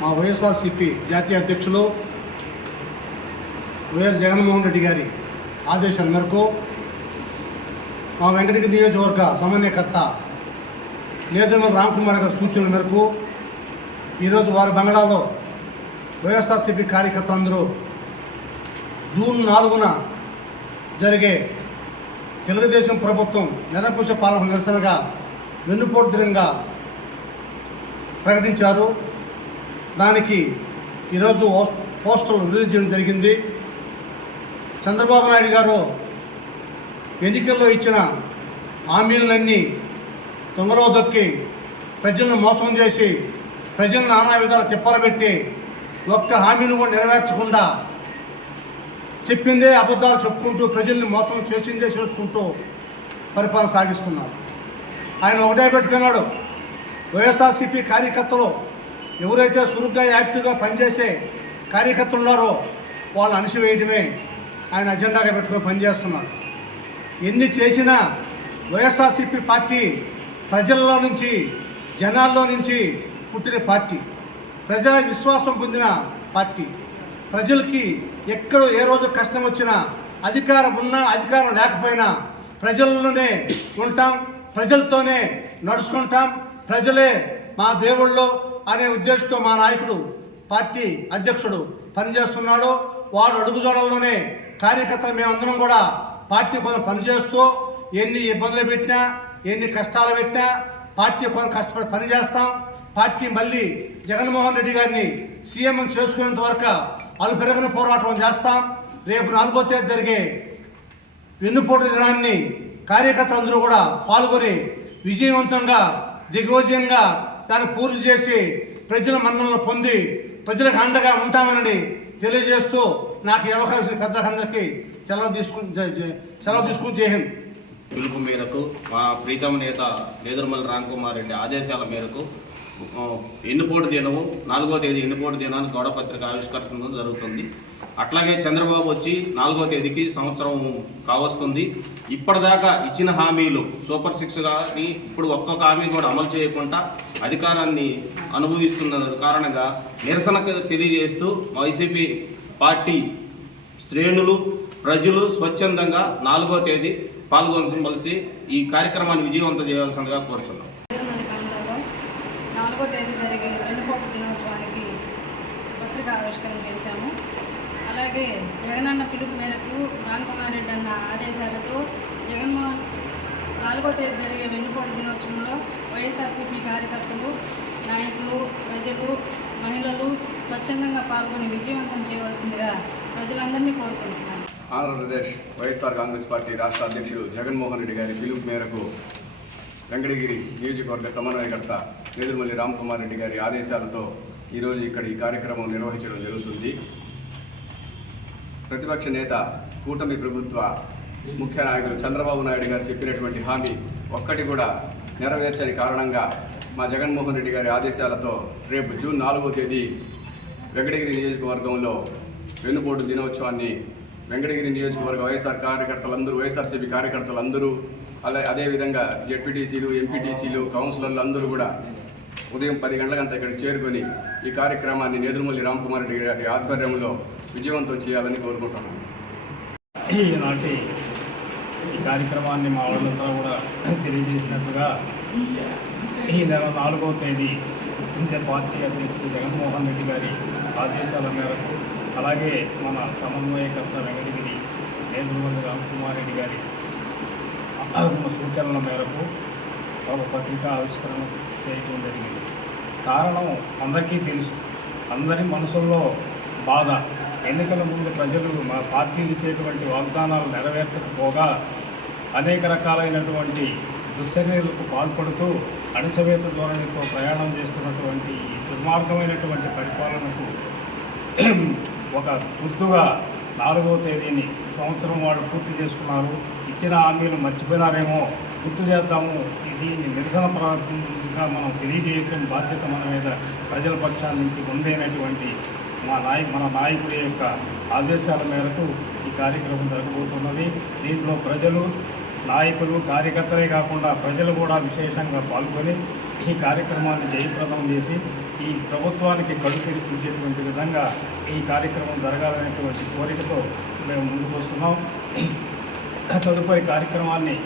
మా వైఎస్ఆర్సిపి జాతీయ అధ్యక్షులు వైఎస్ జగన్మోహన్ రెడ్డి గారి ఆదేశాల మేరకు మా వెంకటగిరి నియోజకవర్గ సమన్వయకర్త నేతన్న రామ్కుమార్ గారి సూచనల మేరకు ఈరోజు వారి బంగళాలో వైఎస్ఆర్సిపి కార్యకర్తలందరూ జూన్ నాలుగున జరిగే తెలుగుదేశం ప్రభుత్వం నిరంకుశ పాలన నిరసనగా వెన్నుపోటు దినంగా ప్రకటించారు. దానికి ఈరోజు పోస్- పోస్టర్లు రిలీజ్ చేయడం జరిగింది. చంద్రబాబు నాయుడు గారు ఎన్నికల్లో ఇచ్చిన హామీలన్నీ తొంగలో దొక్కి ప్రజలను మోసం చేసి ప్రజలను నానా విధాలు తిప్పరబెట్టి ఒక్క హామీని కూడా నెరవేర్చకుండా చెప్పిందే అబద్ధాలు చెప్పుకుంటూ ప్రజల్ని మోసం చేసిందే చేసుకుంటూ పరిపాలన సాగిస్తున్నారు ఆయన ఒకటే పెట్టుకున్నాడు. వైఎస్ఆర్సీపీ కార్యకర్తలు ఎవరైతే చురుగ్గా యాక్టివ్గా పనిచేసే కార్యకర్తలు ఉన్నారో వాళ్ళు అణిసివేయడమే ఆయన అజెండాగా పెట్టుకొని పనిచేస్తున్నారు. ఎన్ని చేసినా వైఎస్ఆర్సీపీ పార్టీ ప్రజల్లో నుంచి జనాల్లో నుంచి పుట్టిన పార్టీ. ప్రజల విశ్వాసం పొందిన పార్టీ. ప్రజలకి ఎక్కడ ఏ రోజు కష్టం వచ్చినా అధికారం ఉన్నా అధికారం లేకపోయినా ప్రజల్లోనే ఉంటాం ప్రజలతోనే నడుచుకుంటాం ప్రజలే మా దేవుళ్ళు అనే ఉద్దేశంతో మా నాయకుడు పార్టీ అధ్యక్షుడు పనిచేస్తున్నాడు. వాడు అడుగుజోడల్లోనే కార్యకర్తలు మేమందరం కూడా పార్టీ కోసం పనిచేస్తూ ఎన్ని ఇబ్బందులు పెట్టినా ఎన్ని కష్టాలు పెట్టినా పార్టీ కోసం కష్టపడి పనిచేస్తాం. పార్టీ మళ్ళీ జగన్మోహన్ రెడ్డి గారిని సీఎం చేసుకునేంత వరకు వాళ్ళు పెరగని పోరాటం చేస్తాం. రేపు నాలుగో తేదీ జరిగే వెన్నుపోటు దినాన్ని కార్యకర్తలందరూ కూడా పాల్గొని విజయవంతంగా దిగ్విజయంగా దాన్ని పూర్తి చేసి ప్రజల మన్నలను పొంది ప్రజలకు అండగా ఉంటామని తెలియజేస్తూ నాకు అవకాశం పెద్దలందరికీ సెలవు తీసుకుని సెలవు తీసుకుని చేసింది పిలుపు మేరకు మా ప్రీతమ నేత నేదురుమల్ రామ్కుమార్ రెడ్డి ఆదేశాల మేరకు ఎన్నుపోటు దినము నాలుగో తేదీ ఎన్నుపోటు దినాన్ని గౌడపత్రిక ఆవిష్కరించడం జరుగుతుంది. అట్లాగే చంద్రబాబు వచ్చి నాలుగో తేదీకి సంవత్సరం కావస్తుంది. ఇప్పటిదాకా ఇచ్చిన హామీలు సూపర్ సిక్స్ కానీ ఇప్పుడు ఒక్కొక్క హామీ కూడా అమలు చేయకుండా అధికారాన్ని అనుభవిస్తున్న కారణంగా నిరసన తెలియజేస్తూ వైసీపీ పార్టీ శ్రేణులు ప్రజలు స్వచ్ఛందంగా నాలుగో తేదీ పాల్గొనవలసి ఈ కార్యక్రమాన్ని విజయవంతం చేయాల్సిందిగా కోరుతున్నాం. నాలుగో తేదీ జరిగే వెన్నుపోటు దినోత్సవానికి పత్రిక ఆవిష్కరణ చేశాము. అలాగే జగనన్న పిలుపు మేరకు రామ్కుమార్ రెడ్డి అన్న ఆదేశాలతో జగన్మోహన్ నాలుగో తేదీ జరిగే వెన్నుపోటు దినోత్సవంలో వైఎస్ఆర్సీపీ కార్యకర్తలు నాయకులు ప్రజలు మహిళలు స్వచ్ఛందంగా పాల్గొని విజయవంతం చేయవలసిందిగా ప్రజలందరినీ కోరుకుంటున్నాను. ఆంధ్రప్రదేశ్ వైఎస్ఆర్ కాంగ్రెస్ పార్టీ రాష్ట్ర అధ్యక్షుడు జగన్మోహన్ రెడ్డి గారి పిలుపు మేరకు వెంకటగిరి నియోజకవర్గ సమన్వయకర్త నేదురుమల్లి రామ్కుమార్ రెడ్డి గారి ఆదేశాలతో ఈరోజు ఇక్కడ ఈ కార్యక్రమం నిర్వహించడం జరుగుతుంది. ప్రతిపక్ష నేత కూటమి ప్రభుత్వ ముఖ్య నాయకులు చంద్రబాబు నాయుడు గారు చెప్పినటువంటి హామీ ఒక్కటి కూడా నెరవేర్చని కారణంగా మా జగన్మోహన్ రెడ్డి గారి ఆదేశాలతో రేపు జూన్ నాలుగో తేదీ వెంకటగిరి నియోజకవర్గంలో వెన్నుపోటు దినోత్సవాన్ని వెంకటగిరి నియోజకవర్గ వైఎస్ఆర్ కార్యకర్తలందరూ వైఎస్ఆర్సీపీ కార్యకర్తలందరూ అలా అదేవిధంగా జెడ్పీటీసీలు ఎంపీటీసీలు కౌన్సిలర్లు అందరూ కూడా ఉదయం పది గంటలకంతా ఇక్కడికి చేరుకొని ఈ కార్యక్రమాన్ని నేదురుమల్లి రామ్కుమార్ రెడ్డి గారి ఆధ్వర్యంలో విజయవంతం చేయాలని కోరుకుంటున్నాను ఈనాటి కార్యక్రమాన్ని మా వాళ్ళంతా కూడా తెలియజేసినట్టుగా ఈ నెల నాలుగవ తేదీ ఇండియా పార్టీ అధ్యక్షుడు జగన్మోహన్ రెడ్డి గారి ఆదేశాల మేరకు అలాగే మన సమన్వయకర్త వెంకటగిరి నేదురుమల్లి రామకుమార్ రెడ్డి గారి సూచనల మేరకు ఒక పత్రిక ఆవిష్కరణ చేయటం జరిగింది. కారణం అందరికీ తెలుసు. అందరి మనసుల్లో బాధ. ఎన్నికల ముందు ప్రజలు మా పార్టీ ఇచ్చేటువంటి వాగ్దానాలు నెరవేర్చకపోగా అనేక రకాలైనటువంటి దుశ్చర్యలకు పాల్పడుతూ అణచవేత ధోరణితో ప్రయాణం చేస్తున్నటువంటి దుర్మార్గమైనటువంటి పరిపాలనకు ఒక గుర్తుగా నాలుగవ తేదీని సంవత్సరం వాళ్ళు పూర్తి చేసుకున్నారు. ఇచ్చిన హామీలు మర్చిపోయినారేమో గుర్తు చేద్దాము. దీన్ని నిరసన ప్రాంతంగా మనం తెలియజేయటం బాధ్యత మన మీద ప్రజల పక్షాల నుంచి ఉందైనటువంటి మా నాయ మన నాయకుడి యొక్క ఆదేశాల మేరకు ఈ కార్యక్రమం జరగబోతున్నది. దీంట్లో ప్రజలు నాయకులు కార్యకర్తలే కాకుండా ప్రజలు కూడా విశేషంగా పాల్గొని ఈ కార్యక్రమాన్ని జయప్రదం చేసి ఈ ప్రభుత్వానికి కడు తెరిపించేటువంటి విధంగా ఈ కార్యక్రమం జరగాలనేటువంటి కోరికతో మేము ముందుకు వస్తున్నాం. తదుపరి కార్యక్రమాన్ని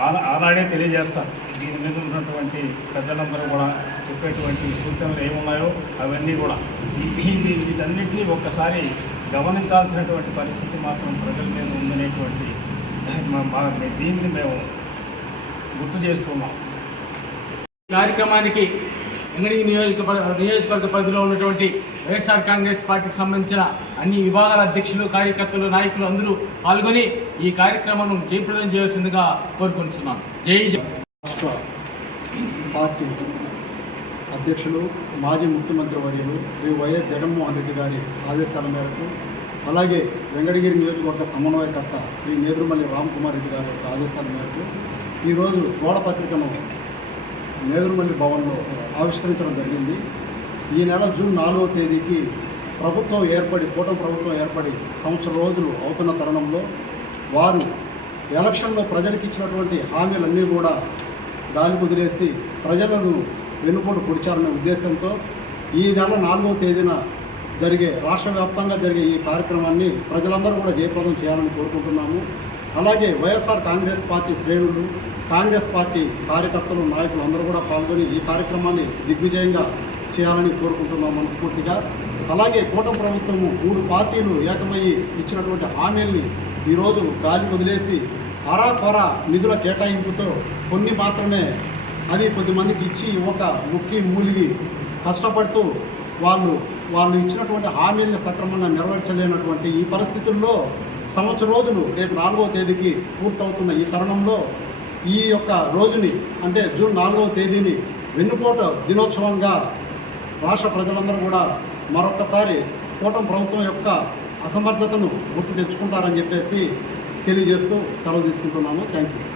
ఆనాడే తెలియజేస్తారు. దీని మీద ఉన్నటువంటి పెద్దలందరూ కూడా చెప్పేటువంటి సూచనలు ఏమున్నాయో అవన్నీ కూడా. ఈ- వీటన్నిటినీ ఒక్కసారి గమనించాల్సినటువంటి పరిస్థితి మాత్రం ప్రజల మీద ఉందనేటువంటి దీన్ని మేము గుర్తు చేస్తున్నాం కార్యక్రమానికి ఎంగడి నియోజక నియోజకవర్గ పరిధిలో ఉన్నటువంటి వైఎస్ఆర్ కాంగ్రెస్ పార్టీకి సంబంధించిన అన్ని విభాగాల అధ్యక్షులు కార్యకర్తలు నాయకులు అందరూ పాల్గొని ఈ కార్యక్రమం జయప్రదం చేయాల్సిందిగా కోరుకుంటున్నాం. జై రాష్ట్ర పార్టీ అధ్యక్షులు మాజీ ముఖ్యమంత్రి వర్యులు శ్రీ వైఎస్ జగన్మోహన్ రెడ్డి గారి ఆదేశాల మేరకు అలాగే వెంకటగిరి నియోజకవర్గ సమన్వయకర్త శ్రీ నేదురుమల్లి రామ్కుమార్ రెడ్డి గారి యొక్క ఆదేశాల మేరకు ఈరోజు గోడ పత్రికను నేదురుమల్లి భవన్లో ఆవిష్కరించడం జరిగింది. ఈ నెల జూన్ నాలుగవ తేదీకి ప్రభుత్వం ఏర్పడి కూటమి ప్రభుత్వం ఏర్పడి సంవత్సరం రోజులు అవుతున్న తరుణంలో వారు ఎలక్షన్లో ప్రజలకు ఇచ్చినటువంటి హామీలన్నీ కూడా గాలి కుదిలేసి ప్రజలను వెన్నుపోటు పొడిచారనే ఉద్దేశంతో ఈ నెల నాలుగవ తేదీన జరిగే రాష్ట్ర వ్యాప్తంగా జరిగే ఈ కార్యక్రమాన్ని ప్రజలందరూ కూడా జయప్రదం చేయాలని కోరుకుంటున్నాము. అలాగే వైఎస్ఆర్ కాంగ్రెస్ పార్టీ శ్రేణులు కాంగ్రెస్ పార్టీ కార్యకర్తలు నాయకులు అందరూ కూడా పాల్గొని ఈ కార్యక్రమాన్ని దిగ్విజయంగా చేయాలని కోరుకుంటున్నాం మనస్ఫూర్తిగా. అలాగే కూటమి ప్రభుత్వము మూడు పార్టీలు ఏకమయ్యి ఇచ్చినటువంటి హామీల్ని ఈరోజు గాలి వదిలేసి అరాకొర నిధుల కేటాయింపుతో కొన్ని మాత్రమే అది కొద్దిమందికి ఇచ్చి ఒక ముక్కి మూలిగి కష్టపడుతూ వాళ్ళు వాళ్ళు ఇచ్చినటువంటి హామీలను సక్రమంగా నెరవేర్చలేనటువంటి ఈ పరిస్థితుల్లో సంవత్సర రోజులు రేపు నాలుగవ తేదీకి పూర్తవుతున్న ఈ తరుణంలో ఈ యొక్క రోజుని అంటే జూన్ నాలుగవ తేదీని వెన్నుపోట దినోత్సవంగా రాష్ట్ర ప్రజలందరూ కూడా మరొక్కసారి కూటమి ప్రభుత్వం యొక్క అసమర్థతను గుర్తు తెచ్చుకుంటారని చెప్పేసి తెలియజేస్తూ సెలవు తీసుకుంటున్నాను. Thank you